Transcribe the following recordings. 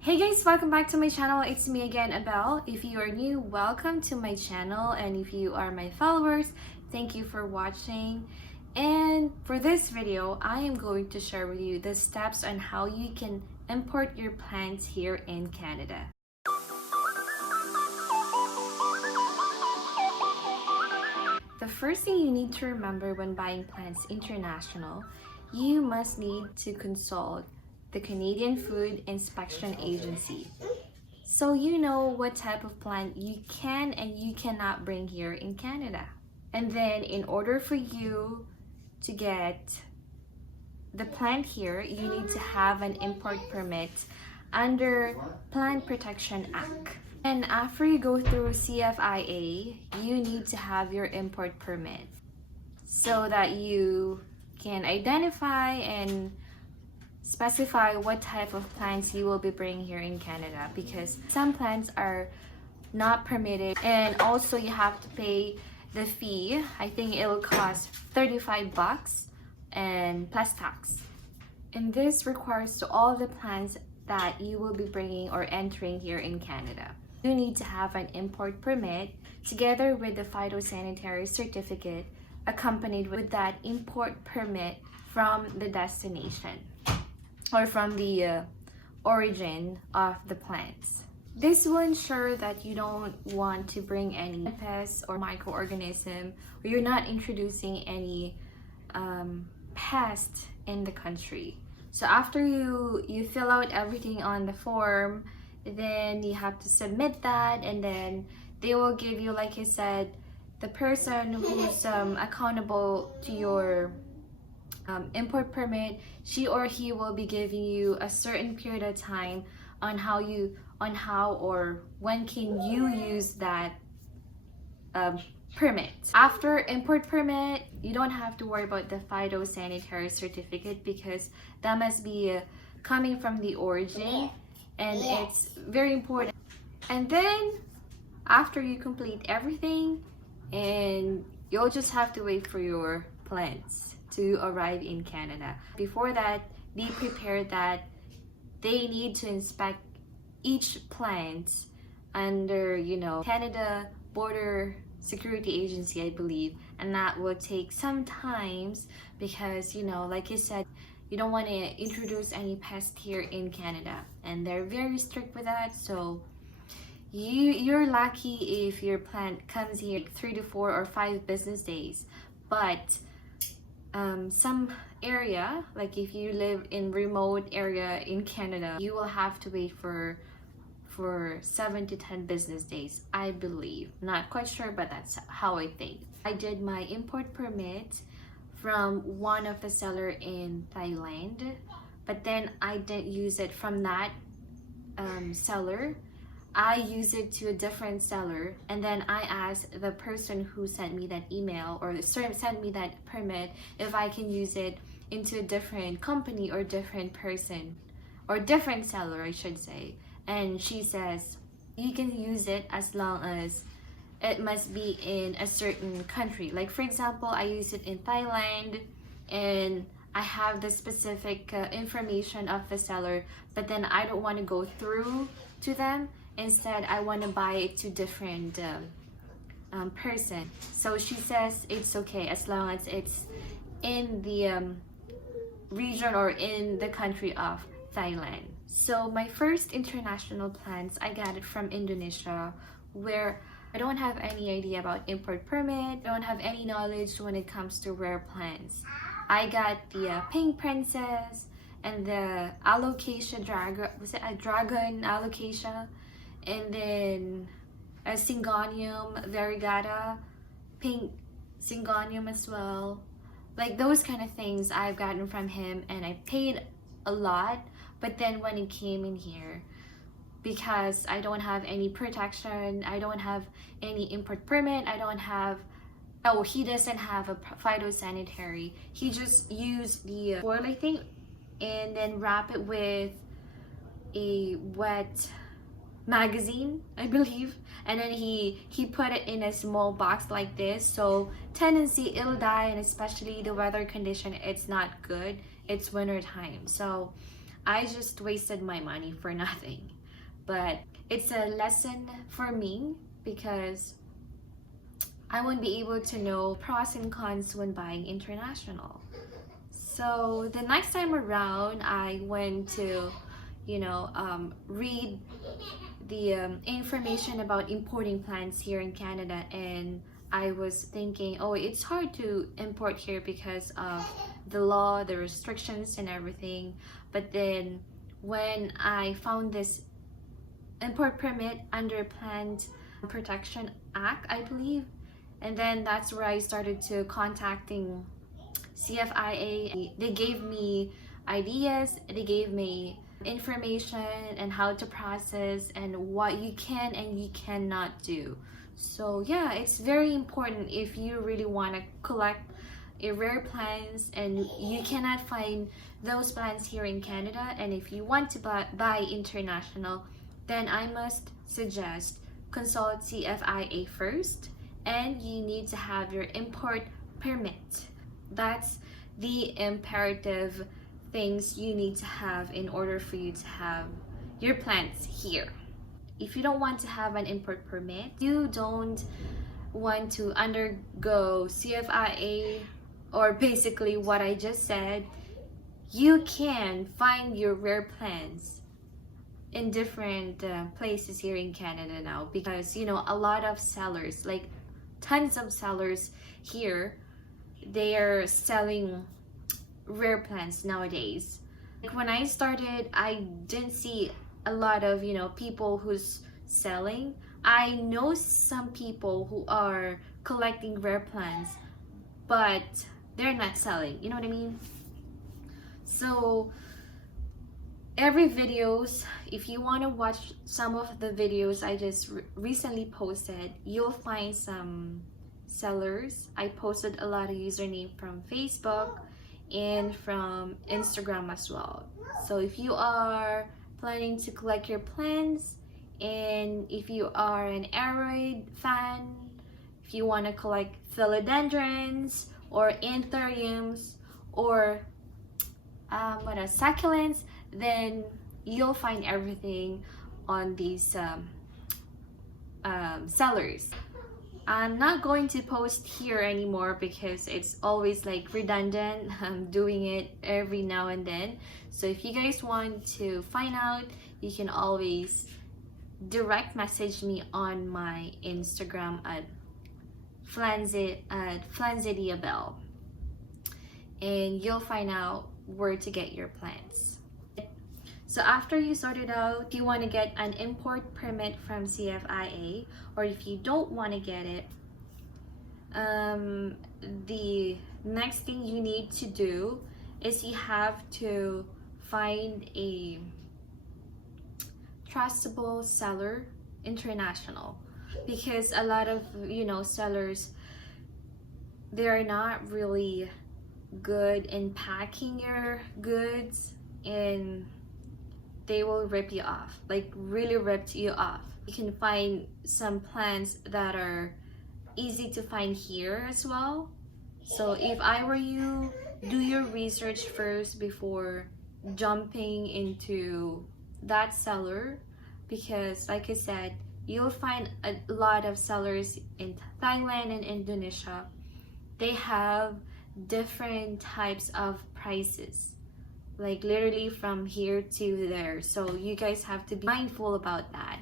Hey guys, welcome back to my channel. It's me again, Abel. If you are new, welcome to my channel, and if you are my followers, thank you for watching. And for this video, I am going to share with you the steps on how you can import your plants here in Canada. The first thing you need to remember when buying plants international, you must need to consult the Canadian Food Inspection Agency, so you know what type of plant you can and you cannot bring here in Canada. And then in order for you to get the plant here, you need to have an import permit under Plant Protection Act. And after you go through CFIA, you need to have your import permit so that you can identify and specify what type of plants you will be bringing here in Canada, because some plants are not permitted, and also you have to pay the fee. I think it will cost $35 and plus tax. And this requires to all the plants that you will be bringing or entering here in Canada. You need to have an import permit together with the phytosanitary certificate accompanied with that import permit from the destination or from the origin of the plants. This will ensure that you don't want to bring any pests or microorganism, or you're not introducing any pest in the country. So after you fill out everything on the form, then you have to submit that, and then they will give you, like I said, the person who's accountable to your import permit. She or he will be giving you a certain period of time on how or when can you use that permit. After import permit, you don't have to worry about the phytosanitary certificate because that must be coming from the origin, and it's very important. And then after you complete everything, and you'll just have to wait for your plants to arrive in Canada. Before that, be prepared that they need to inspect each plant under, Canada Border Security Agency, I believe, and that will take some times because, like I said, you don't want to introduce any pest here in Canada, and they're very strict with that. So you're lucky if your plant comes here 3 to 4 or 5 business days. But some area, like if you live in remote area in Canada, you will have to wait for 7 to 10 business days, I believe. Not quite sure, but that's how I think. I did my import permit from one of the seller in Thailand, but then I didn't use it from that seller. I use it to a different seller, and then I asked the person who sent me that email or sent me that permit if I can use it into a different company or different person or different seller, I should say. And she says you can use it as long as it must be in a certain country. Like for example, I use it in Thailand and I have the specific information of the seller, but then I don't want to go through to them. Instead, I want to buy it to different person. So she says it's okay as long as it's in the region or in the country of Thailand. So my first international plants, I got it from Indonesia, where I don't have any idea about import permit. I don't have any knowledge when it comes to rare plants. I got the pink princess and the alocasia dragon. Was it a dragon alocasia? And then a Syngonium variegata, pink Syngonium as well. Like those kind of things I've gotten from him, and I paid a lot. But then when it came in here, because I don't have any protection, I don't have any import permit, he doesn't have a phytosanitary. He just used the foil, I think, and then wrap it with a wet magazine, I believe, and then he put it in a small box like this. So tendency it'll die, and especially the weather condition, it's not good. It's winter time, so I just wasted my money for nothing. But it's a lesson for me because I won't be able to know pros and cons when buying international. So the next time around, I went to, read the information about importing plants here in Canada, and I was thinking, oh, it's hard to import here because of the law, the restrictions, and everything. But then when I found this import permit under Plant Protection Act, I believe, and then that's where I started to contacting CFIA. They gave me ideas, they gave me information and how to process and what you can and you cannot do. So yeah, it's very important if you really want to collect rare plants and you cannot find those plants here in Canada, and if you want to buy international, then I must suggest consult CFIA first, and you need to have your import permit. That's the imperative things you need to have in order for you to have your plants here. If you don't want to have an import permit, you don't want to undergo CFIA or basically what I just said, you can find your rare plants in different places here in Canada now, because a lot of sellers, like tons of sellers here, they are selling rare plants nowadays. Like when I started, I didn't see a lot of people who's selling. I know some people who are collecting rare plants, but they're not selling, you know what I mean? So every videos, if you want to watch some of the videos I just recently posted, you'll find some sellers. I posted a lot of username from Facebook and from Instagram as well. So if you are planning to collect your plants, and if you are an aroid fan, if you want to collect philodendrons or anthuriums or succulents, then you'll find everything on these sellers. I'm not going to post here anymore because it's always like redundant. I'm doing it every now and then. So if you guys want to find out, you can always direct message me on my Instagram at Flanzidiabel, and you'll find out where to get your plants. So after you sort it out, if you want to get an import permit from CFIA, or if you don't want to get it, the next thing you need to do is you have to find a trustable seller international, because a lot of sellers, they're not really good in packing your goods, and they will rip you off, like really ripped you off. You can find some plants that are easy to find here as well. So if I were you, do your research first before jumping into that seller, because like I said, you'll find a lot of sellers in Thailand and Indonesia. They have different types of prices, like literally from here to there. So you guys have to be mindful about that.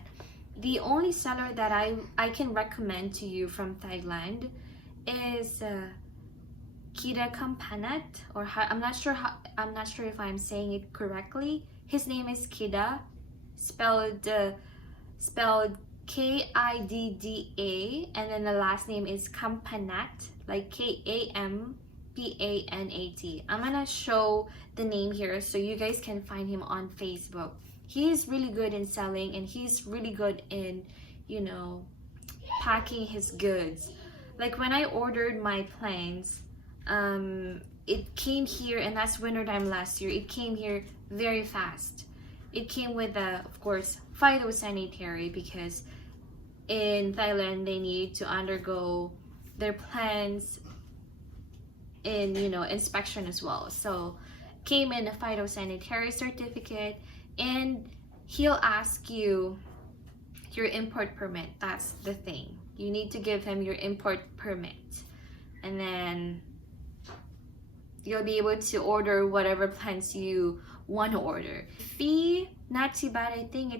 The only seller that I can recommend to you from Thailand is Kida Kampanat, or I'm not sure if I'm saying it correctly. His name is Kida, spelled Kidda, and then the last name is Kampanat, like Kampanat. I'm gonna show the name here so you guys can find him on Facebook. He's really good in selling, and he's really good in packing his goods. Like when I ordered my plants, it came here, and that's winter time last year. It came here very fast. It came with of course, phytosanitary, because in Thailand they need to undergo their plants in inspection as well. So came in a phytosanitary certificate, and he'll ask you your import permit. That's the thing. You need to give him your import permit, and then you'll be able to order whatever plants you want to order. Fee, not too bad. I think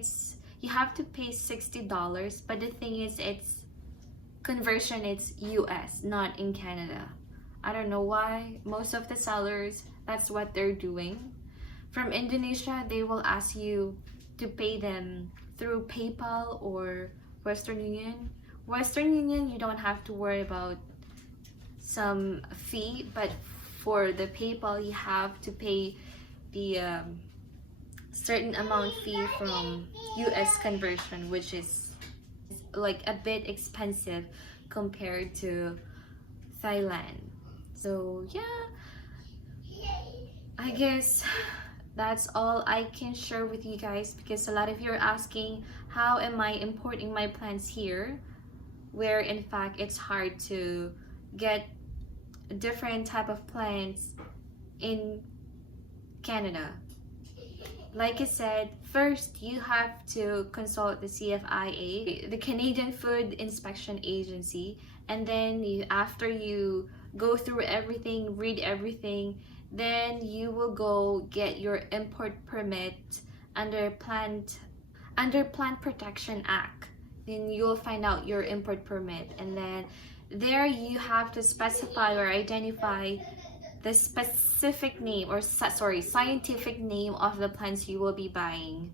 you have to pay $60, but the thing is, it's conversion, it's US, not in Canada. I don't know why. Most of the sellers, that's what they're doing. From Indonesia, they will ask you to pay them through PayPal or Western Union. Western Union, you don't have to worry about some fee, but for the PayPal, you have to pay the certain amount fee from US conversion, which is like a bit expensive compared to Thailand. So yeah, I guess that's all I can share with you guys, because a lot of you are asking, how am I importing my plants here, where in fact it's hard to get different type of plants in Canada. Like I said, first you have to consult the CFIA, the Canadian Food Inspection Agency, and then after you go through everything, read everything, then you will go get your import permit under Plant Protection Act. Then you'll find out your import permit, and then there you have to specify or identify the specific name, or scientific name of the plants you will be buying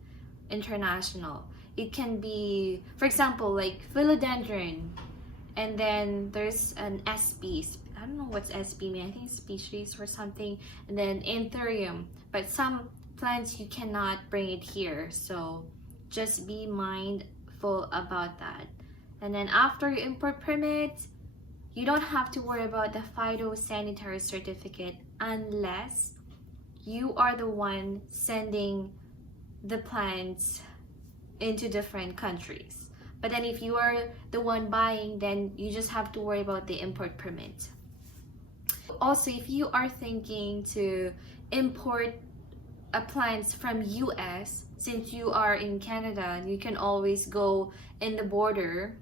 international. It can be, for example, like philodendron, and then there's an SP. I don't know what's SP mean. I think it's species or something. And then anthurium. But some plants you cannot bring it here, so just be mindful about that. And then after your import permit, you don't have to worry about the phytosanitary certificate unless you are the one sending the plants into different countries. But then if you are the one buying, then you just have to worry about the import permit. Also, if you are thinking to import plants from US, since you are in Canada, you can always go in the border.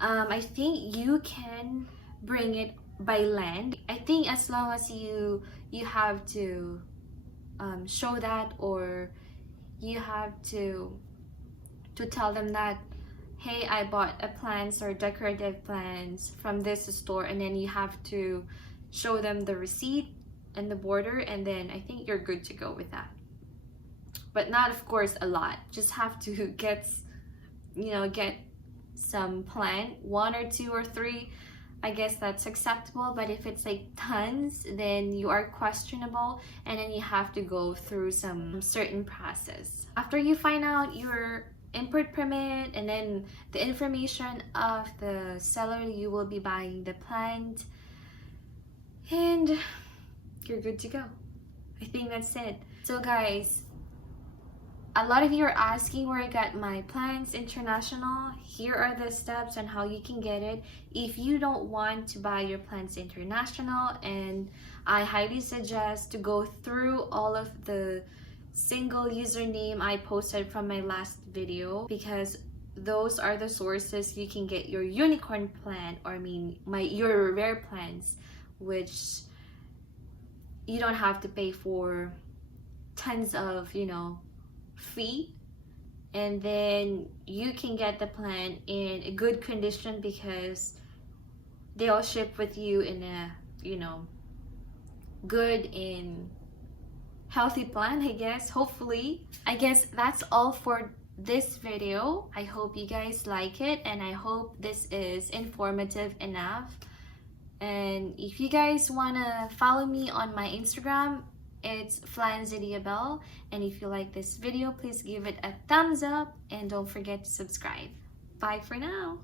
I think you can bring it by land. I think as long as you have to show that, or you have to tell them that, hey, I bought a plants or decorative plants from this store, and then you have to show them the receipt and the border, and then I think you're good to go with that. But not, of course, a lot. Just have to get some plant, 1 or 2 or 3, I guess that's acceptable. But if it's like tons, then you are questionable, and then you have to go through some certain process. After you find out your import permit and then the information of the seller you will be buying the plant, and you're good to go. I think that's it. So guys, a lot of you are asking where I got my plants international. Here are the steps on how you can get it. If you don't want to buy your plants international, and I highly suggest to go through all of the single username I posted from my last video, because those are the sources you can get your unicorn plant, or your rare plants, which you don't have to pay for tons of fee, and then you can get the plant in a good condition because they'll ship with you in a good and healthy plant, I guess, hopefully. I guess that's all for this video. I hope you guys like it, and I hope this is informative enough. And if you guys want to follow me on my Instagram, it's FlanZDiabel. And if you like this video, please give it a thumbs up, and don't forget to subscribe. Bye for now.